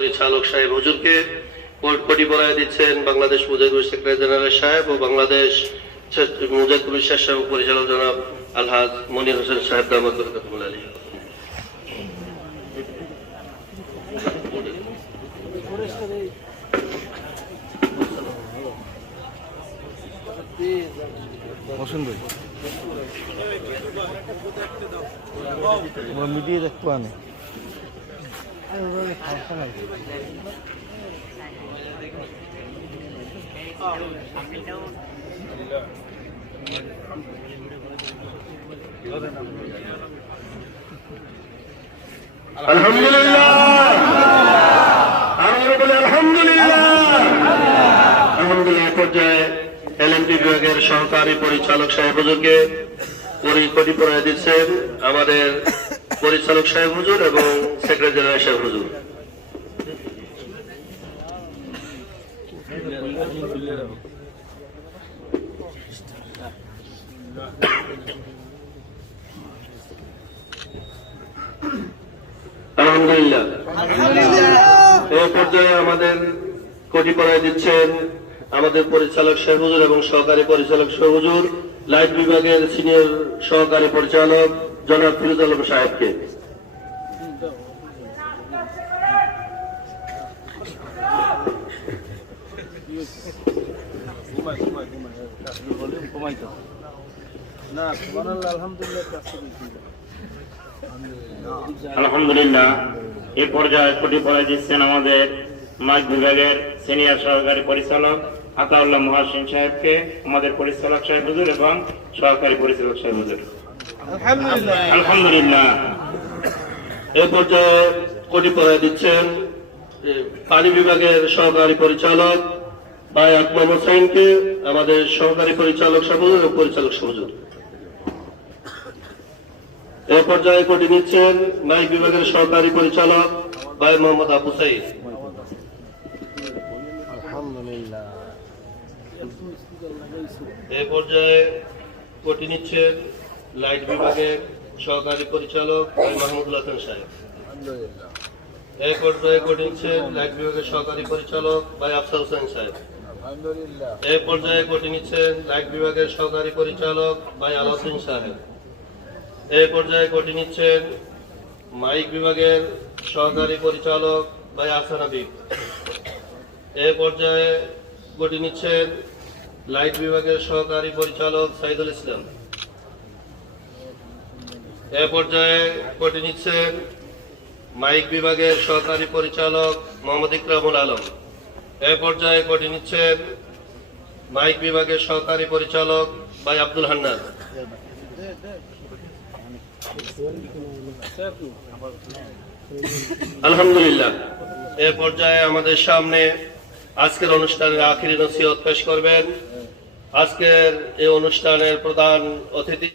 পরিচালক সাহেব হুজুরকে কোটি পড়ায় দিচ্ছেন, বাংলাদেশ মুজাহিদুল সেক্রেটারি জেনারেল সাহেব ও বাংলাদেশ মুজাহিদুল সাহেব পরিচালক জনাব আলহাজ মনির হোসেন সাহেব দেখতে আলহামদুলিল্লাহ আমরা আলহামদুলিল্লাহ আলহামদুলিল্লাহ পর্যায়ে এলএমপি বিভাগের সহকারী পরিচালক সাহেব হুজুরকে কোটি পড়ায় দিচ্ছেন আমাদের পরিচালক সাহেব হুজুর এবং সেক্রেটারি জেনারেল সাহেব হুজুর। আলহামদুলিল্লাহ। এই পর্যায়ে আমাদের কোটি পড়ায় দিচ্ছেন আমাদের পরিচালক শেখ হুজুর এবং সহকারী পরিচালক শেখ হুজুর। লাইট বিভাগের সিনিয়র সহকারী পরিচালক জনাব ফিরোজ আলম সাহেবকে। আলহামদুলিল্লাহ, এ পর্যায়ে কোটি পড়ায় দিচ্ছেন আমাদের মাইক বিভাগের সিনিয়র সহকারী পরিচালক আতাউল্লাহ মহাসিন সাহেবকে আমাদের পরিচালক সাহেব হুজুর এবং সহকারী পরিচালক সাহেব হুজুর। আলহামদুলিল্লাহ। এই পর্যায়ে কোটি পড়ায় দিচ্ছেন পানি বিভাগের সহকারী পরিচালক ভাই আকমর হোসেনকে আমাদের সহকারী পরিচালক হুজুর এবং পরিচালক হুজুর। এ পর্যায়ে কোটি নিচ্ছেন মাইক বিভাগের সহকারী পরিচালক ভাই মোহাম্মদ আবু সাইদ। এ পর্যায়ে কোটি নিচ্ছেন লাইট বিভাগের সহকারী পরিচালক মাহমুদুল হাসান সাহেব। এই পর্যায়ে কোটি নিচ্ছেন লাইট বিভাগের সহকারী পরিচালক ভাই আফসার হোসেন সাহেব। এই পর্যায়ে কোটি নিচ্ছেন লাইট বিভাগের সহকারী পরিচালক ভাই আলাউদ্দিন সাহেব। এই পর্যায়ে কোটি নিচ্ছেন মাইক বিভাগের সহকারী পরিচালক ভাই আসান হাবিব। এই পর্যায়ে কোটি নিচ্ছেন লাইট বিভাগের সহকারী পরিচালক সাইদুল ইসলাম। এ পর্যায়ে কোটি নিচ্ছেন মাইক বিভাগের সহকারী পরিচালক মোহাম্মদ ইকরামুল আলম। এ পর্যায়ে কোটি নিচ্ছেন মাইক বিভাগের সহকারী পরিচালক ভাই আব্দুল হান্নান। আলহামদুলিল্লাহ। এ পর্যায়ে আমাদের সামনে আজকের অনুষ্ঠানের আখিরি নসিহত পেশ করবেন আজকের এই অনুষ্ঠানের প্রধান অতিথি